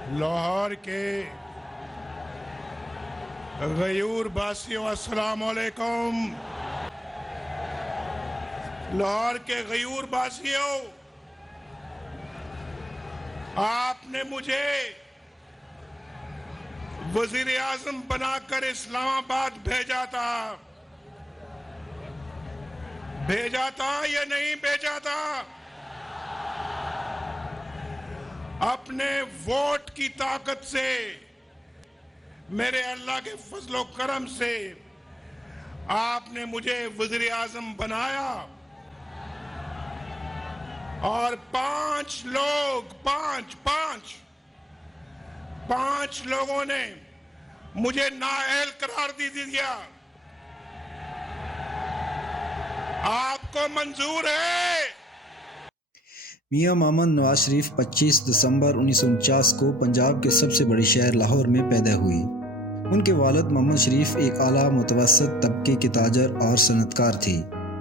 لاہور کے غیور باسیوں السلام علیکم۔ لاہور کے غیور باسیوں، آپ نے مجھے وزیر اعظم بنا کر اسلام آباد بھیجا تھا یا نہیں بھیجا تھا؟ اپنے ووٹ کی طاقت سے، میرے اللہ کے فضل و کرم سے آپ نے مجھے وزیر اعظم بنایا، اور پانچ لوگوں نے مجھے نااہل قرار دیا۔ آپ کو منظور ہے؟ میاں محمد نواز شریف 25 دسمبر 1949 کو پنجاب کے سب سے بڑے شہر لاہور میں پیدا ہوئی۔ ان کے والد محمد شریف ایک اعلیٰ متوسط طبقے کے تاجر اور صنعت کار تھے،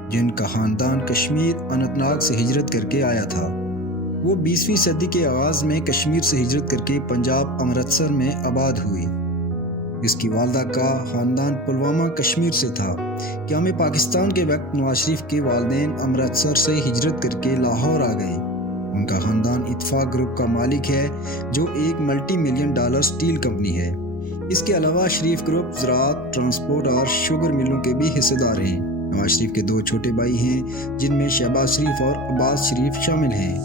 جن کا خاندان کشمیر اننت ناگ سے ہجرت کر کے آیا تھا۔ وہ 20ویں صدی کے آغاز میں کشمیر سے ہجرت کر کے پنجاب امرتسر میں آباد ہوئی۔ اس کی والدہ کا خاندان پلوامہ کشمیر سے تھا۔ قیام پاکستان کے وقت نواز شریف کے والدین امرتسر سے ہجرت کر کے لاہور آ گئے۔ ان کا خاندان اتفاق گروپ کا مالک ہے، جو ایک multi million dollar steel company ہے۔ اس کے علاوہ شریف گروپ زراعت، ٹرانسپورٹ اور شوگر ملوں کے بھی حصے دار ہیں۔ نواز شریف کے 2 چھوٹے بھائی ہیں، جن میں شہباز شریف اور عباس شریف شامل ہیں۔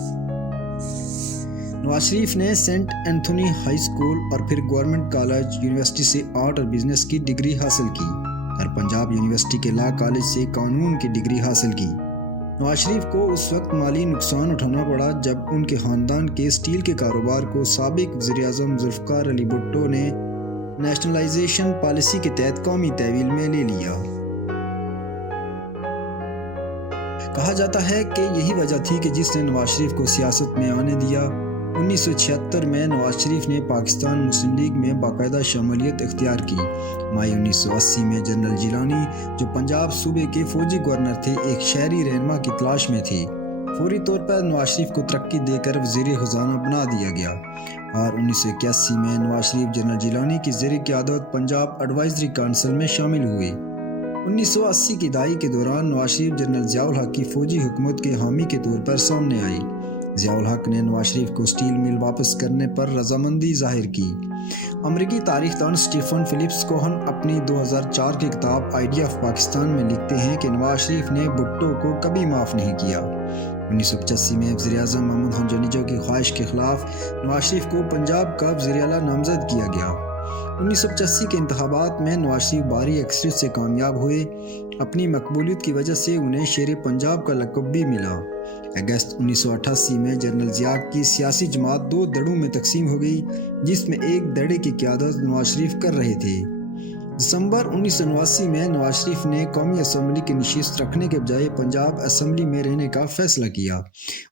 نواز شریف نے سینٹ اینتھونی ہائی اسکول اور پھر گورنمنٹ کالج یونیورسٹی سے آرٹ اور بزنس کی ڈگری حاصل کی، اور پنجاب یونیورسٹی کے لا کالج سے قانون کی ڈگری حاصل کی۔ نواز شریف کو اس وقت مالی نقصان اٹھانا پڑا جب ان کے خاندان کے سٹیل کے کاروبار کو سابق وزیر اعظم ذوالفقار علی بھٹو نے نیشنلائزیشن پالیسی کے تحت قومی تحویل میں لے لیا۔ کہا جاتا ہے کہ یہی وجہ تھی کہ جس نے نواز شریف کو سیاست میں آنے دیا۔ 1976 میں نواز شریف نے پاکستان مسلم لیگ میں باقاعدہ شمولیت اختیار کی۔ مئی 1980 میں جنرل جیلانی، جو پنجاب صوبے کے فوجی گورنر تھے، ایک شہری رہنما کی تلاش میں تھے۔ فوری طور پر نواز شریف کو ترقی دے کر وزیر خزانہ بنا دیا گیا، اور 1981 میں نواز شریف جنرل جیلانی کی زیر قیادت پنجاب ایڈوائزری کونسل میں شامل ہوئے۔ 1980 کی دہائی کے دوران نواز شریف جنرل ضیاء الحق کی فوجی حکومت کے حامی کے طور پر سامنے آئی۔ ضیاء الحق نے نواز شریف کو سٹیل مل واپس کرنے پر رضامندی ظاہر کی۔ امریکی تاریخ دان سٹیفن فلپس کوہن اپنی 2004 کی کتاب آئیڈیا آف پاکستان میں لکھتے ہیں کہ نواز شریف نے بھٹو کو کبھی معاف نہیں کیا۔ 1985 میں وزیر اعظم محمد خان جونیجو کی خواہش کے خلاف نواز شریف کو پنجاب کا وزیر اعلیٰ نامزد کیا گیا۔ 1985 کے انتخابات میں نواز شریف بھاری اکثریت سے کامیاب ہوئے۔ اپنی مقبولیت کی وجہ سے انہیں شیر پنجاب کا لقب بھی ملا۔ اگست 1988 میں جنرل ضیاء کی سیاسی جماعت 2 دھڑوں میں تقسیم ہو گئی، جس میں ایک دھڑے کی قیادت نواز شریف کر رہے تھے۔ دسمبر 1989 میں نواز شریف نے قومی اسمبلی کی نشست رکھنے کے بجائے پنجاب اسمبلی میں رہنے کا فیصلہ کیا۔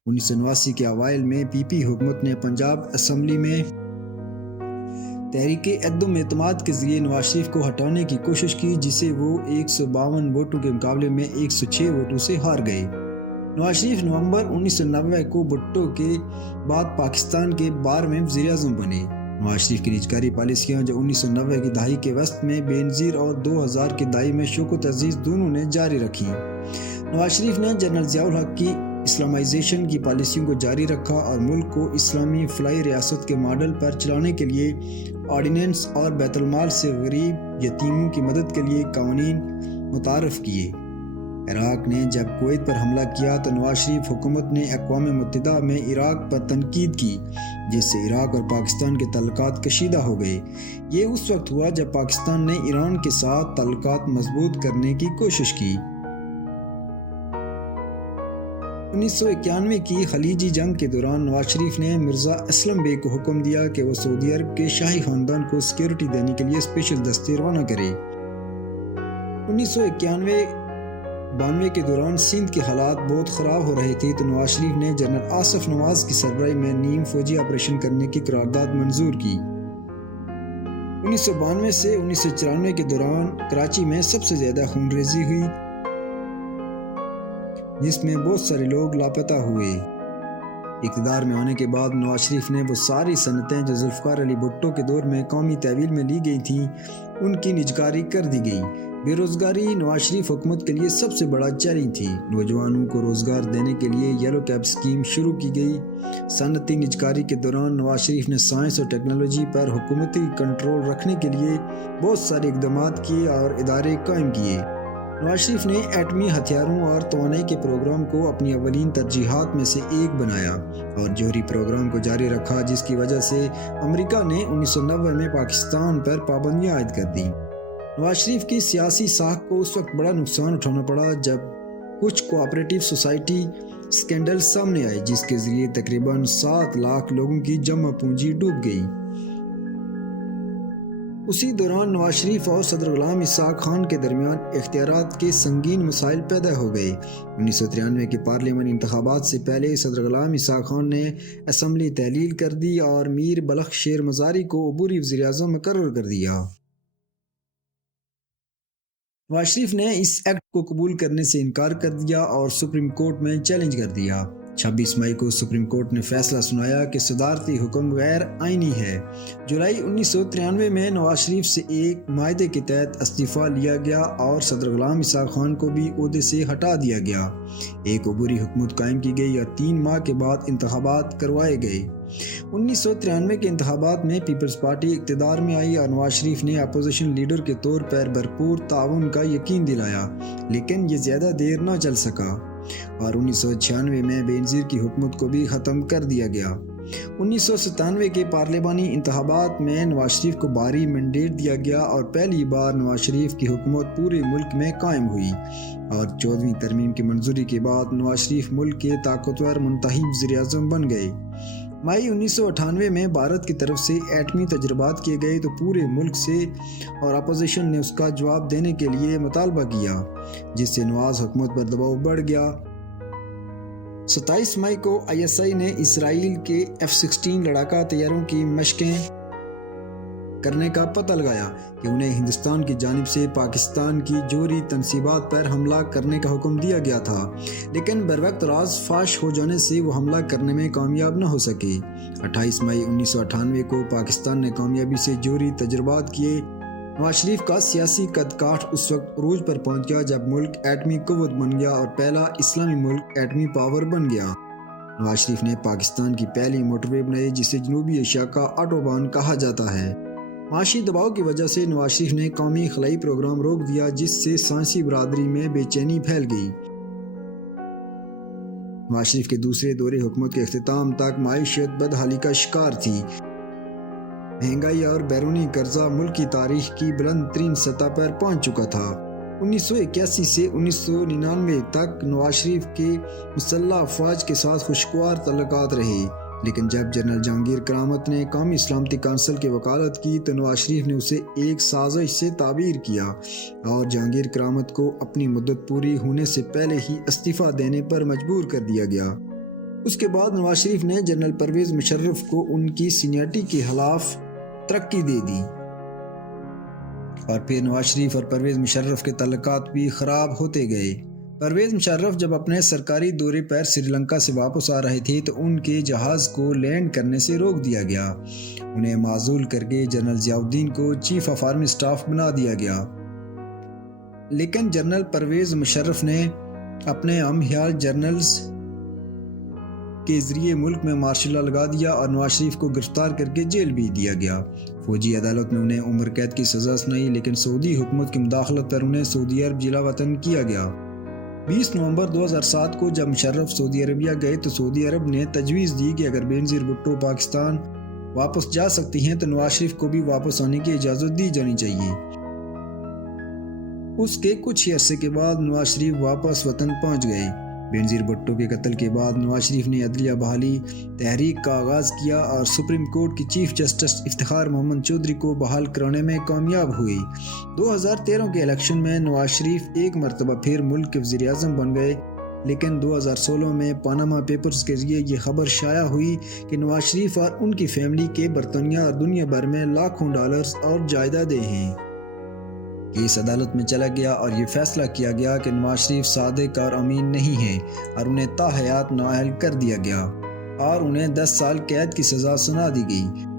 1989 کے اوائل میں پی پی حکومت نے پنجاب اسمبلی میں تحریک عدم اعتماد کے ذریعے نواز شریف کو ہٹانے کی کوشش کی، جسے وہ 152 ووٹوں کے مقابلے میں 106 ووٹوں سے ہار گئے۔ نواز شریف نومبر 1990 کو بھٹو کے بعد پاکستان کے 12ویں وزیر اعظم بنے۔ نواز شریف کی نجکاری پالیسیاں جو 1990 کی دہائی کے وسط میں بے نظیر اور 2000 کی دہائی میں شوکت عزیز دونوں نے جاری رکھی۔ نواز شریف نے جنرل ضیاء الحق کی اسلامائزیشن کی پالیسیوں کو جاری رکھا اور ملک کو اسلامی فلاحی ریاست کے ماڈل پر چلانے کے لیے آرڈیننس اور بیت المال سے غریب یتیموں کی مدد کے لیے قوانین متعارف کیے۔ عراق نے جب کویت پر حملہ کیا تو نواز شریف حکومت نے اقوام متحدہ میں عراق پر تنقید کی، جس سے عراق اور پاکستان کے تعلقات کشیدہ ہو گئے۔ یہ اس وقت ہوا جب پاکستان نے ایران کے ساتھ تعلقات مضبوط کرنے کی کوشش کی۔ 1991 کی خلیجی جنگ کے دوران نواز شریف نے مرزا اسلم بیگ کو حکم دیا کہ وہ سعودی عرب کے شاہی خاندان کو سیکیورٹی دینے کے لیے اسپیشل دستے روانہ کرے۔ 1991-92 کے دوران سندھ کے حالات بہت خراب ہو رہے تھے تو نواز شریف نے جنرل آصف نواز کی سربراہی میں نیم فوجی آپریشن کرنے کی قرارداد منظور کی۔ 1992 سے 1994 کے دوران کراچی میں سب سے زیادہ خونریزی ہوئی، جس میں بہت سارے لوگ لاپتہ ہوئے۔ اقتدار میں آنے کے بعد نواز شریف نے وہ ساری صنعتیں جو ذوالفقار علی بھٹو کے دور میں قومی تحویل میں لی گئی تھیں ان کی نجکاری کر دی گئی۔ بے روزگاری نواز شریف حکومت کے لیے سب سے بڑا چیلنج تھی۔ نوجوانوں کو روزگار دینے کے لیے یلو کیب اسکیم شروع کی گئی۔ صنعتی نجکاری کے دوران نواز شریف نے سائنس اور ٹیکنالوجی پر حکومتی کنٹرول رکھنے کے لیے بہت سارے اقدامات کیے اور ادارے قائم کیے۔ نواز شریف نے ایٹمی ہتھیاروں اور توانائی کے پروگرام کو اپنی اولین ترجیحات میں سے ایک بنایا اور جوہری پروگرام کو جاری رکھا، جس کی وجہ سے امریکہ نے 1990 میں پاکستان پر پابندیاں عائد کر دیں۔ نواز شریف کی سیاسی ساکھ کو اس وقت بڑا نقصان اٹھانا پڑا جب کچھ کوآپریٹو سوسائٹی سکینڈل سامنے آئے، جس کے ذریعے تقریباً 7 لاکھ لوگوں کی جمع پونجی ڈوب گئی۔ اسی دوران نواز شریف اور صدر غلام اسحاق خان کے درمیان اختیارات کے سنگین مسائل پیدا ہو گئے۔ 1993 کے پارلیمانی انتخابات سے پہلے صدر غلام اسحاق خان نے اسمبلی تحلیل کر دی اور میر بلخ شیر مزاری کو عبوری وزیر اعظم مقرر کر دیا۔ نواز شریف نے اس ایکٹ کو قبول کرنے سے انکار کر دیا اور سپریم کورٹ میں چیلنج کر دیا۔ 26 مئی کو سپریم کورٹ نے فیصلہ سنایا کہ صدارتی حکم غیر آئینی ہے۔ جولائی 1993 میں نواز شریف سے ایک معاہدے کے تحت استعفیٰ لیا گیا اور صدر غلام اسحاق خان کو بھی عہدے سے ہٹا دیا گیا۔ ایک عبوری حکومت قائم کی گئی اور 3 ماہ کے بعد انتخابات کروائے گئے۔ 1993 کے انتخابات میں پیپلز پارٹی اقتدار میں آئی اور نواز شریف نے اپوزیشن لیڈر کے طور پر بھرپور تعاون کا یقین دلایا، لیکن یہ زیادہ دیر نہ چل سکا اور 1996 میں بے نظیر کی حکومت کو بھی ختم کر دیا گیا۔ 1997 کے پارلیمانی انتخابات میں نواز شریف کو بھاری مینڈیٹ دیا گیا اور پہلی بار نواز شریف کی حکومت پورے ملک میں قائم ہوئی اور 14ویں ترمیم کی منظوری کے بعد نواز شریف ملک کے طاقتور منتخب وزیر اعظم بن گئے۔ مئی 1998 میں بھارت کی طرف سے ایٹمی تجربات کیے گئے تو پورے ملک سے اور اپوزیشن نے اس کا جواب دینے کے لیے مطالبہ کیا، جس سے نواز حکومت پر دباؤ بڑھ گیا۔ 27 مئی کو ISI نے اسرائیل کے F-16 لڑاکا طیاروں کی مشقیں کرنے کا پتہ لگایا کہ انہیں ہندوستان کی جانب سے پاکستان کی جوہری تنصیبات پر حملہ کرنے کا حکم دیا گیا تھا، لیکن بروقت راز فاش ہو جانے سے وہ حملہ کرنے میں کامیاب نہ ہو سکے۔ 28 مئی 1998 کو پاکستان نے کامیابی سے جوہری تجربات کیے۔ نواز شریف کا سیاسی قد کاٹھ اس وقت عروج پر پہنچ گیا جب ملک ایٹمی قوت بن گیا اور پہلا اسلامی ملک ایٹمی پاور بن گیا۔ نواز شریف نے پاکستان کی پہلی موٹر وے بنائی جسے جنوبی ایشیا کا آٹوبان کہا جاتا ہے۔ معاشی دباؤ کی وجہ سے نواز شریف نے قومی خلائی پروگرام روک دیا، جس سے سائنسی برادری میں بے چینی پھیل گئی۔ نواز شریف کے دوسرے دور حکومت کے اختتام تک معیشت بدحالی کا شکار تھی۔ مہنگائی اور بیرونی قرضہ ملک کی تاریخ کی بلند ترین سطح پر پہنچ چکا تھا۔ 1981 سے 1999 تک نواز شریف کے مسلح افواج کے ساتھ خوشگوار تعلقات رہے، لیکن جب جنرل جہانگیر کرامت نے قومی سلامتی کونسل کی وکالت کی تو نواز شریف نے اسے ایک سازش سے تعبیر کیا اور جہانگیر کرامت کو اپنی مدت پوری ہونے سے پہلے ہی استعفیٰ دینے پر مجبور کر دیا گیا۔ اس کے بعد نواز شریف نے جنرل پرویز مشرف کو ان کی سینئرٹی کے خلاف ترقی دے دی اور پھر نواز شریف اور پرویز مشرف کے تعلقات بھی خراب ہوتے گئے۔ پرویز مشرف جب اپنے سرکاری دورے پر سری لنکا سے واپس آ رہے تھے تو ان کے جہاز کو لینڈ کرنے سے روک دیا گیا۔ انہیں معزول کر کے جنرل ضیاء الدین کو چیف آف آرمی سٹاف بنا دیا گیا، لیکن جنرل پرویز مشرف نے اپنے ہم خیال جنرلز کے ذریعے ملک میں مارشل لا لگا دیا اور نواز شریف کو گرفتار کر کے جیل بھی دیا گیا۔ فوجی عدالت میں انہیں عمر قید کی سزا سنائی، لیکن سعودی حکومت کی مداخلت پر انہیں سعودی عرب جلا وطن کیا گیا۔ 20 نومبر 2007 کو جب مشرف سعودی عربیہ گئے تو سعودی عرب نے تجویز دی کہ اگر بینظیر بھٹو پاکستان واپس جا سکتی ہیں تو نواز شریف کو بھی واپس آنے کی اجازت دی جانی چاہیے۔ اس کے کچھ ہی عرصے کے بعد نواز شریف واپس وطن پہنچ گئے۔ بینظیر بھٹو کے قتل کے بعد نواز شریف نے عدلیہ بحالی تحریک کا آغاز کیا اور سپریم کورٹ کی چیف جسٹس افتخار محمد چودھری کو بحال کرانے میں کامیاب ہوئی۔ 2013 کے الیکشن میں نواز شریف ایک مرتبہ پھر ملک کے وزیر اعظم بن گئے، لیکن 2016 میں پاناما پیپرز کے ذریعے یہ خبر شائع ہوئی کہ نواز شریف اور ان کی فیملی کے برطانیہ اور دنیا بھر میں لاکھوں ڈالرز اور جائیدادیں ہیں۔ کیس عدالت میں چلا گیا اور یہ فیصلہ کیا گیا کہ نواز شریف صادق اور امین نہیں ہیں اور انہیں تا حیات نااہل کر دیا گیا۔ اور انہیں 10 سال قید کی سزا سنا دی گئی۔